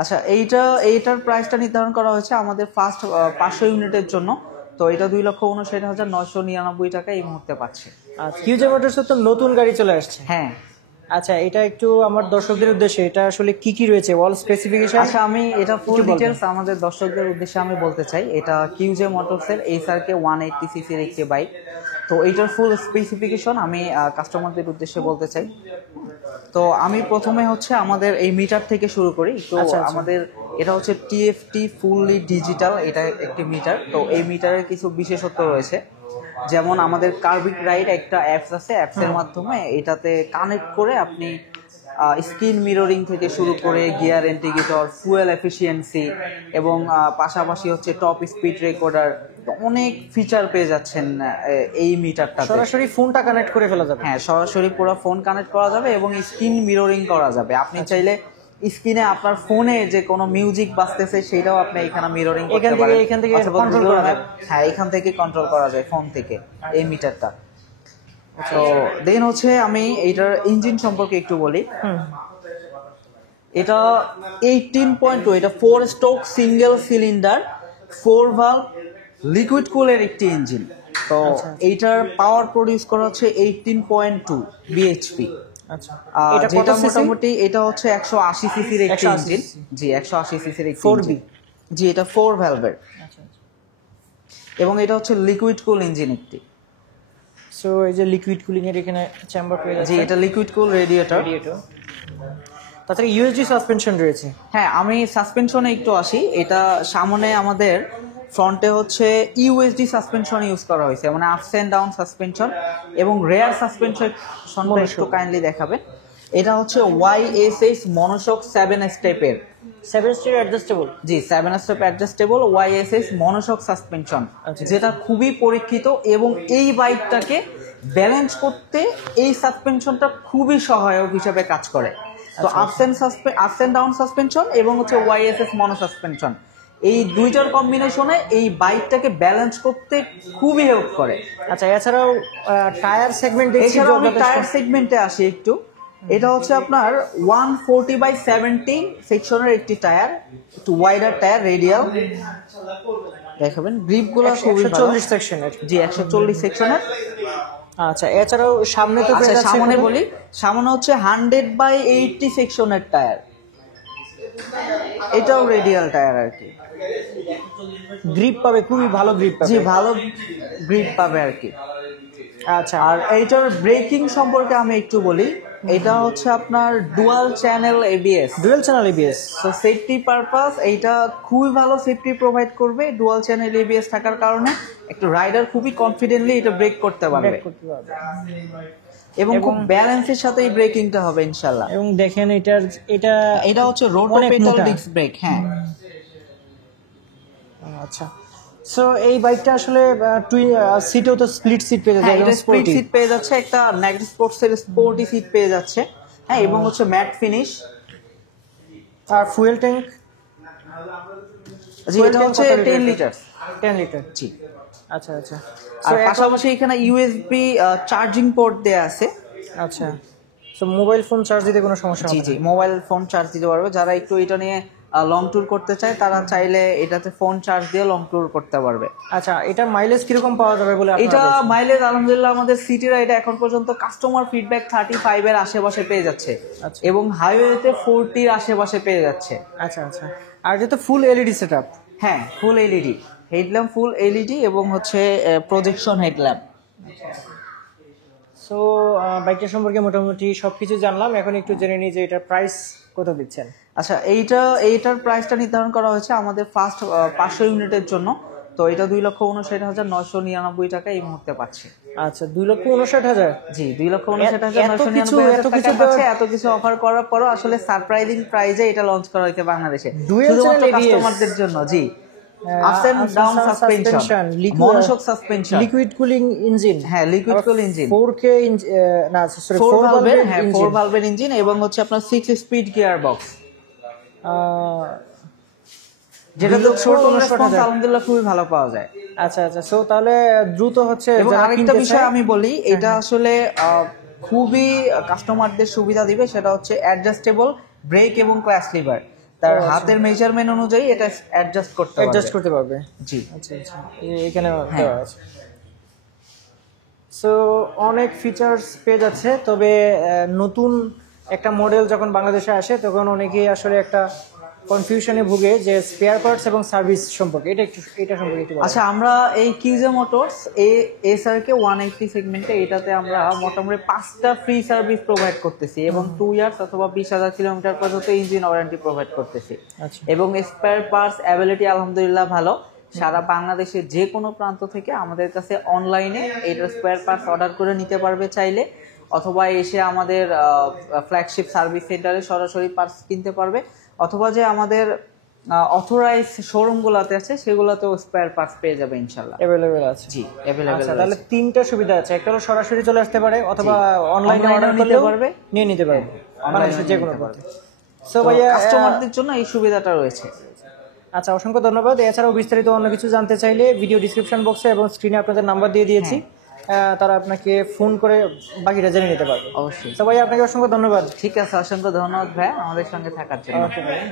আচ্ছা, এইটার প্রাইসটা নির্ধারণ করা হয়েছে আমাদের ফার্স্ট 500 ইউনিটের জন্য। তো এটা 2,59,999 টাকা এই মুহূর্তে পাচ্ছে। আচ্ছা, কিউজে মোটরসের তো নতুন গাড়ি চলে আসছে। হ্যাঁ। আচ্ছা, এটা একটু আমার দর্শকদের উদ্দেশ্যে এটা আসলে কি কি রয়েছে ওয়াল স্পেসিফিকেশন। আচ্ছা, আমি এটা ফুল ডিটেলস আমাদের দর্শকদের উদ্দেশ্যে আমি বলতে চাই। এটা কিউজে মোটরসের SRK 180 সিসির একটি বাইক। তো এইটার ফুল স্পেসিফিকেশন আমি কাস্টমারদের উদ্দেশ্যে বলতে চাই। তো আমি প্রথমে হচ্ছে আমাদের এই মিটার থেকে শুরু করি। তো আমাদের এটা হচ্ছে TFT ফুললি ডিজিটাল, এটা একটি মিটার। তো এই মিটারের কিছু বিশেষত্ব রয়েছে, যেমন আমাদের কার্ভিক রাইড একটা অ্যাপস আছে, অ্যাপসের মাধ্যমে এটাতে কানেক্ট করে আপনি স্ক্রিন মিররিং থেকে শুরু করে গিয়ার ইন্ডিকেটর, ফুয়েল এফিসিয়েন্সি এবং পাশাপাশি হচ্ছে টপ স্পিড রেকর্ডার, অনেক ফিচার পেয়ে যাচ্ছেন এই মিটারটা। সরাসরি ফোনটা কানেক্ট করে ফেলা যাবে। হ্যাঁ, সরাসরি পুরো ফোন কানেক্ট করা যাবে এবং স্ক্রিন মিররিং করা যাবে। আপনি চাইলে স্ক্রিনে আপনার ফোনে যে কোনো মিউজিক বাজতেছে সেটাও আপনি এখানে মিররিং করতে পারেন। এখান থেকে কন্ট্রোল করা যায়। হ্যাঁ, এখান থেকে কন্ট্রোল করা যায় ফোন থেকে এই মিটারটা। তো দেন হচ্ছে আমি এইটার ইঞ্জিন সম্পর্কে একটু বলি। এটা 18.2, এটা 4 stroke single cylinder 4 valve liquid কুলের একটি ইঞ্জিন। তো এইটার পাওয়ার প্রডিউস করা হচ্ছে 18.2 bhp। আচ্ছা, যেটা মোটামুটি এটা হচ্ছে 180 সিসির একটি ইঞ্জিন। জি, 180 সিসির একটি 4B। জি, এটা 4 ভ্যালভের। এবং এটা হচ্ছে লিকুইড কুল ইঞ্জিন একটি। সো এই যে লিকুইড কুলিং এর এখানে চেম্বার পেয়ে যাচ্ছে। জি, এটা লিকুইড কুল রেডিয়েটর। তাছাড়া ইউএসডি সাসপেনশন রয়েছে। হ্যাঁ, আমি সাসপেনশনে একটু আসি। এটা সামনে আমাদের ফ্রন্টে হচ্ছে ইউএসডি সাসপেনশন ইউজ করা হয়েছে, মানে আপস এন্ড ডাউন সাসপেনশন। এবং রেয়ার সাসপেনশন একটু কাইন্ডলি দেখাবেন। এটা হচ্ছে YSS মনোশক 7 স্টেপের 7 স্টেপ অ্যাডজাস্টেবল। জি, 7 step adjustable YSS monoshock suspension, যেটা খুবই পরীক্ষিত এবং এই বাইকটাকে ব্যালেন্স করতে এই সাসপেনশনটা খুবই সহায়ক হিসেবে কাজ করে। তো আপস এন্ড ডাউন সাসপেনশন এবং হচ্ছে YSS মনো সাসপেনশন, এই দুইটার কম্বিনেশনে এই বাইকটাকে ব্যালেন্স করতে খুবই হেল্প করে। আচ্ছা, এছাড়াও টায়ার সেগমেন্ট দেখছি। এছাড়াও আমি টায়ার সেগমেন্টে আসি একটু। এটা হচ্ছে আপনার 140/70 সেকশনের একটি টায়ার, একটু ওয়াইডার টায়ার, রেডিয়াল দেখাবেন। গ্রিপগুলো খুবই ভালো। 140 সেকশনের। জি, 140 সেকশনের। আচ্ছা, এছাড়াও সামনে তো সামনে বলি, সামনে হচ্ছে 100/80 সেকশনের টায়ার, এটাও রেডিয়াল টায়ার আর কি। গ্রিপ পাবে, খুবই ভালো গ্রিপ পাবে। জি, ভালো গ্রিপ পাবে আর কি। আচ্ছা, আর এইটার ব্রেকিং সম্পর্কে আমি একটু বলি। এটা হচ্ছে আপনার dual channel ABS। So safety purpose এইটা খুবই ভালো সেফটি প্রোভাইড করবে। ডুয়াল চ্যানেল ABS থাকার কারণে একটু রাইডার খুবই কনফিডেন্টলি এটা ব্রেক করতে পারবে এবং খুব ব্যালেন্সের সাথে এই ব্রেকিংটা হবে ইনশাআল্লাহ। এবং দেখেন এটা হচ্ছে রোটোপেডাল ডিস্ক ব্রেক। হ্যাঁ, আচ্ছা। সো এই বাইকটা আসলে সিটেও তো স্প্লিট সিট পেয়ে যাচ্ছে। এটা স্প্লিট সিট পেয়ে যাচ্ছে, একটা ম্যাগনেট স্পোর্টসের স্পোর্টি সিট পেয়ে যাচ্ছে। হ্যাঁ, এবং হচ্ছে ম্যাট ফিনিশ। আর ফুয়েল ট্যাঙ্ক, জি, এটা হচ্ছে 10 লিটার। জি। আচ্ছা। আর পাশাপাশি এখানে USB চার্জিং পোর্ট দেয়া আছে। আচ্ছা, সো মোবাইল ফোন চার্জ দিতে কোনো সমস্যা হবে না। জি, মোবাইল ফোন চার্জ দিতে পারবে। যারা একটু এটা নিয়ে লং ট্যুর করতে চায় তারা চাইলে এটাতে ফোন চার্জ দিয়ে লং ট্যুর করতে পারবে। আচ্ছা, এটার মাইলেজ কিরকম পাওয়া যাবে বলে আপনারা এটা মাইলেজ আলহামদুলিল্লাহ আমাদের সিটি রাইডে এখন পর্যন্ত কাস্টমার ফিডব্যাক 35 এর আশেপাশে পেয়ে যাচ্ছে এবং হাইওয়েতে 40 এর আশেপাশে পেয়ে যাচ্ছে। আচ্ছা। আর এটা তো ফুল LED সেটআপ। হ্যাঁ, ফুল LED হেডল্যাম্প, ফুল LED এবং হচ্ছে প্রজেকশন হেডল্যাম্প। সো বাইকটা সম্পর্কে মোটামুটি সবকিছু জানলাম। এখন একটু জেনে নিই যে এটার প্রাইস কত দিচ্ছেন। আচ্ছা, এইটার প্রাইসটা নির্ধারণ করা হয়েছে আমাদের ফার্স্ট 500 ইউনিটের জন্য। তো এটা 2,59,999 টাকা এই মুহূর্তে পাচ্ছে। আচ্ছা, 2,59,000। জি, 2,59,999 এত কিছু অফার করার পরও আসলে সারপ্রাইজিং প্রাইজে এটা লঞ্চ করা হয়েছে বাংলাদেশে শুধুমাত্র কাস্টমারদের জন্য। জি, ups and down suspension, monoshock suspension, liquid cooling engine. হ্যাঁ, লিকুইড কুল ইঞ্জিন, 4K না সরি 4 ভালভের। হ্যাঁ, 4 ভালভের ইঞ্জিন এবং হচ্ছে আপনার 6 স্পিড গিয়ার বক্স, যেটা তো ছোট রেসপন্স আলহামদুলিল্লাহ খুবই ভালো পাওয়া যায়। আচ্ছা। সো তাহলে দ্রুত হচ্ছে। এবং আরেকটা বিষয় আমি বলি, এটা আসলে খুবই কাস্টমারদের সুবিধা দিবে, সেটা হচ্ছে অ্যাডজাস্টেবল ব্রেক এবং ক্লাচ লিভার। তার হাতের মেজারমেন্ট অনুযায়ী এটা অ্যাডজাস্ট করতে পারবে। অ্যাডজাস্ট করতে পারবে। জি আচ্ছা আচ্ছা, এখানে দেওয়া আছে। সো অনেক ফিচার্স পেয়ে যাচ্ছে, তবে নতুন একটা মডেল যখন বাংলাদেশে আসে তখন অনেকেই আসলে একটা কনফিউশনে ভুগে যে স্পেয়ার পার্টস এবং সার্ভিস সম্পর্কে, এটা সম্পর্কে একটু বলুন। আচ্ছা, আমরা এই কিউজে মোটরস এসআরকে 180 সেগমেন্টে এটাতে আমরা মোটামুটি 5টা ফ্রি সার্ভিস প্রোভাইড করতেছি এবং 2 ইয়ার্স অথবা 20,000 কিলোমিটার পর্যন্ত ইঞ্জিন ওয়ারেন্টি প্রোভাইড করতেছি। আচ্ছা এবং স্পেয়ার পার্টস অ্যাভেলেবিলিটি আলহামদুলিল্লাহ ভালো। সারা বাংলাদেশের যে কোনো প্রান্ত থেকে আমাদের কাছে অনলাইনে এটার স্পেয়ার পার্টস অর্ডার করে নিতে পারবে চাইলে, অথবা এসে আমাদের ফ্ল্যাগশিপ সার্ভিস সেন্টারে সরাসরি পার্টস কিনতে পারবে, অথবা যে আমাদের অথরাইজ শোরুমগুলোতে আছে সেগুলোতেও স্পেয়ার পার্টস পেয়ে যাবে ইনশাআল্লাহ। অ্যাভেলেবেল আছে। জি অ্যাভেলেবেল। আচ্ছা, তাহলে তিনটা সুবিধা আছে, একটা হলো সরাসরি চলে আসতে পারে অথবা অনলাইনে Online-এও অর্ডার নিতে করতে পারবে। নিয়ে নিতে পারবে বাংলাদেশের যে কোনো পারবে। সো ভাইয়া কাস্টমারদের জন্য এই সুবিধাটা রয়েছে। আচ্ছা, অসংখ্য ধন্যবাদ। এছাড়াও বিস্তারিত অন্য কিছু জানতে চাইলে ভিডিও ডিসক্রিপশন বক্সে এবং স্ক্রিনে আপনাদের নাম্বার দিয়ে দিয়েছি, তারা আপনাকে ফোন করে বাকিটা জেনে নিতে পারবে। অবশ্যই। তো ভাইয়া আপনাকে অসংখ্য ধন্যবাদ। ঠিক আছে, অসংখ্য ধন্যবাদ ভাই আমাদের সঙ্গে থাকার জন্য। Okay, ভাইয়া।